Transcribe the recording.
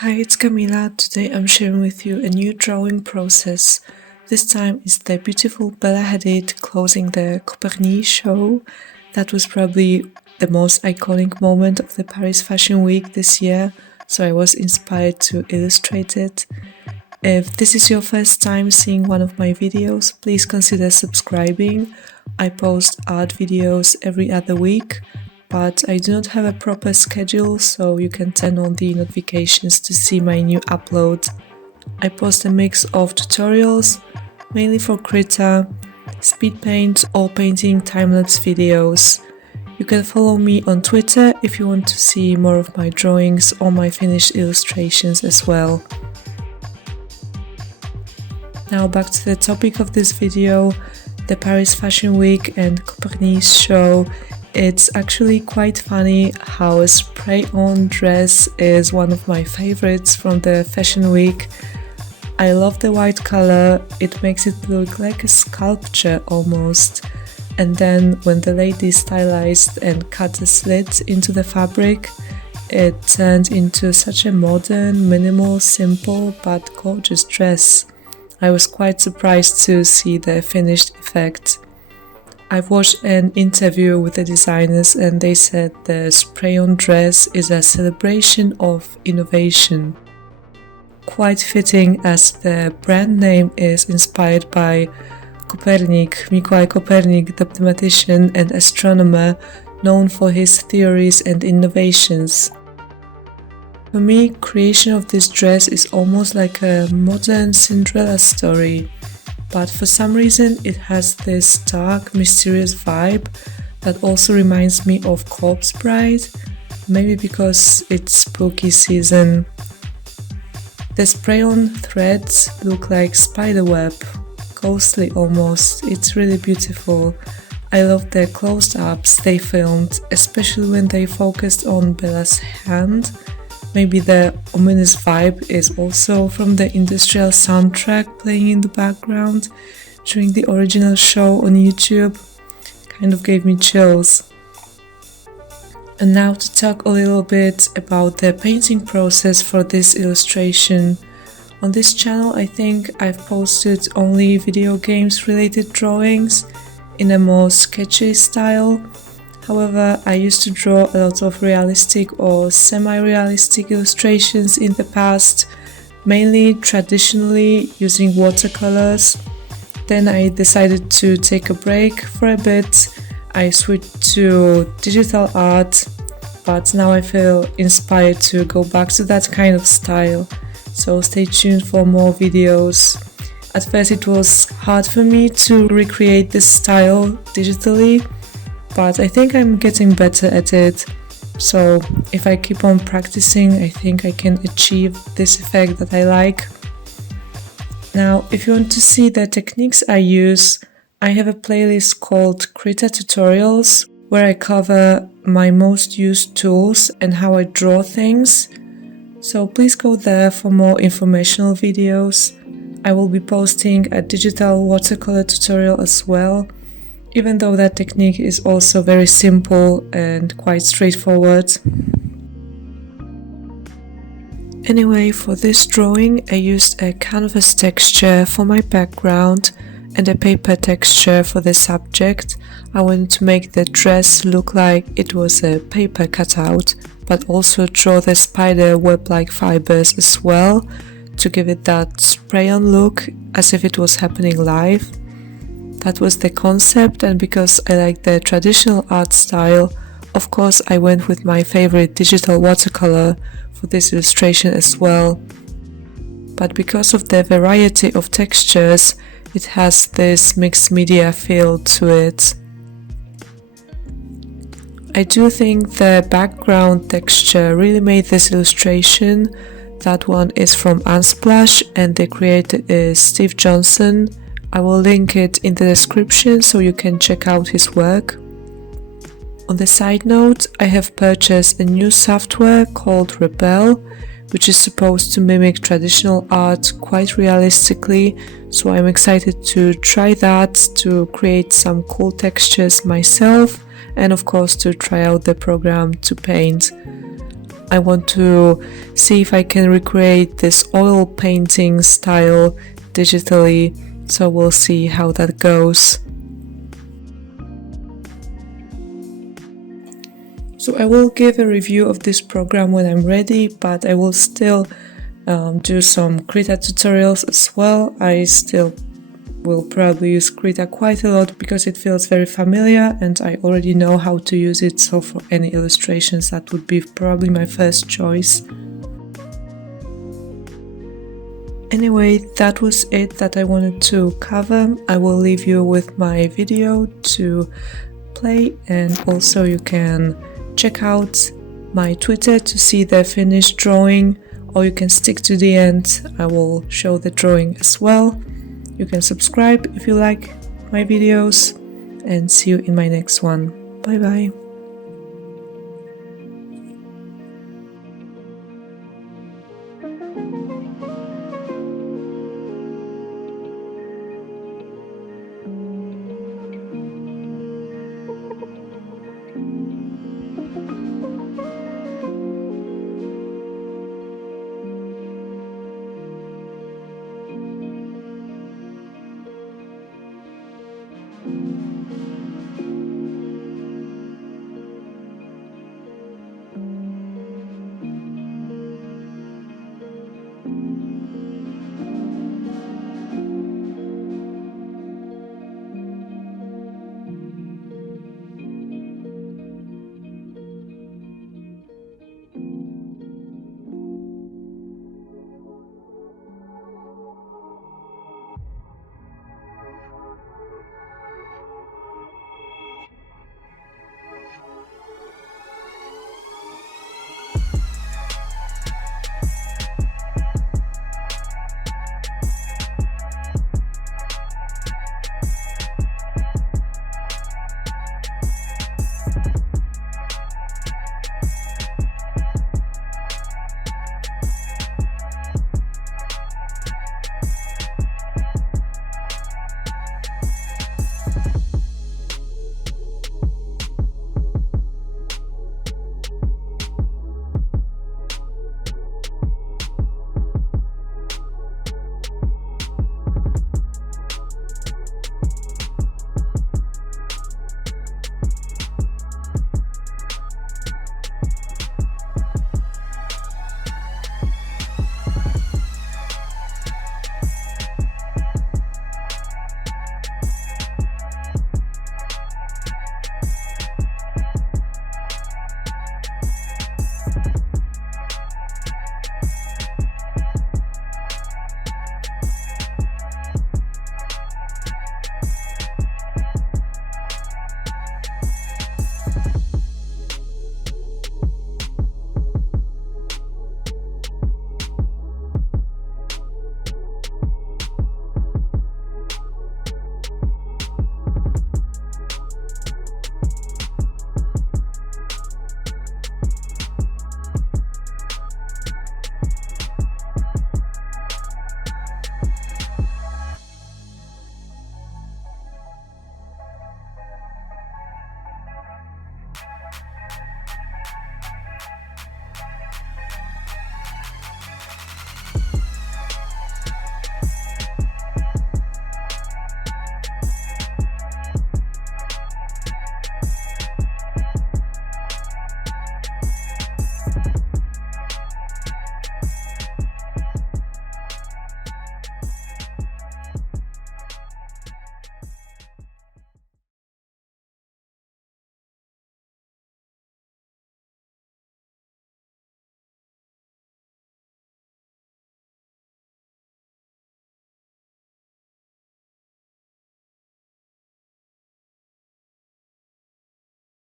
Hi, it's Camila. Today I'm sharing with you a new drawing process. This time is the beautiful Bella Hadid closing the Coperni show. That was probably the most iconic moment of the Paris Fashion Week this year, so I was inspired to illustrate it. If this is your first time seeing one of my videos, please consider subscribing. I post art videos every other week, but I do not have a proper schedule, so you can turn on the notifications to see my new upload. I post a mix of tutorials, mainly for krita, speed paint or painting time-lapse videos. You can follow me on Twitter if you want to see more of my drawings or my finished illustrations as well. Now back to the topic of this video, the Paris Fashion Week and Coperni's show. It's actually quite funny how a spray-on dress is one of my favorites from the Fashion Week. I love the white color, it makes it look like a sculpture almost. And then when the lady stylized and cut a slit into the fabric, it turned into such a modern, minimal, simple but gorgeous dress. I was quite surprised to see the finished effect. I've watched an interview with the designers and they said the spray-on dress is a celebration of innovation. Quite fitting as the brand name is inspired by Copernic, Mikołaj Kopernik, the mathematician and astronomer known for his theories and innovations. For me, creation of this dress is almost like a modern Cinderella story. But for some reason it has this dark, mysterious vibe that also reminds me of Corpse Bride, maybe because it's spooky season. The spray-on threads look like spiderweb, ghostly almost. It's really beautiful. I love the close-ups they filmed, especially when they focused on Bella's hand. Maybe the ominous vibe is also from the industrial soundtrack playing in the background during the original show on YouTube. Kind of gave me chills. And now to talk a little bit about the painting process for this illustration. On this channel I think I've posted only video games related drawings in a more sketchy style. However, I used to draw a lot of realistic or semi-realistic illustrations in the past, mainly traditionally using watercolors. Then I decided to take a break for a bit. I switched to digital art, but now I feel inspired to go back to that kind of style. So stay tuned for more videos. At first it was hard for me to recreate this style digitally, but I think I'm getting better at it, so if I keep on practicing, I think I can achieve this effect that I like. Now, if you want to see the techniques I use, I have a playlist called Krita Tutorials, where I cover my most used tools and how I draw things, so please go there for more informational videos. I will be posting a digital watercolor tutorial as well, even though that technique is also very simple and quite straightforward. Anyway, for this drawing I used a canvas texture for my background and a paper texture for the subject. I wanted to make the dress look like it was a paper cutout, but also draw the spider web-like fibers as well to give it that spray-on look as if it was happening live. That was the concept, and because I like the traditional art style, of course I went with my favorite digital watercolor for this illustration as well. But because of the variety of textures, it has this mixed media feel to it. I do think the background texture really made this illustration. That one is from Unsplash and the creator is Steve Johnson. I will link it in the description so you can check out his work. On the side note, I have purchased a new software called Rebel, which is supposed to mimic traditional art quite realistically, so I'm excited to try that to create some cool textures myself and of course to try out the program to paint. I want to see if I can recreate this oil painting style digitally, so we'll see how that goes. So I will give a review of this program when I'm ready, but I will still do some krita tutorials as well. I still will probably use krita quite a lot because it feels very familiar and I already know how to use it, so for any illustrations that would be probably my first choice. Anyway, that was it that I wanted to cover. I will leave you with my video to play, and also you can check out my Twitter to see the finished drawing, or you can stick to the end. I will show the drawing as well. You can subscribe if you like my videos, and see you in my next one. Bye bye.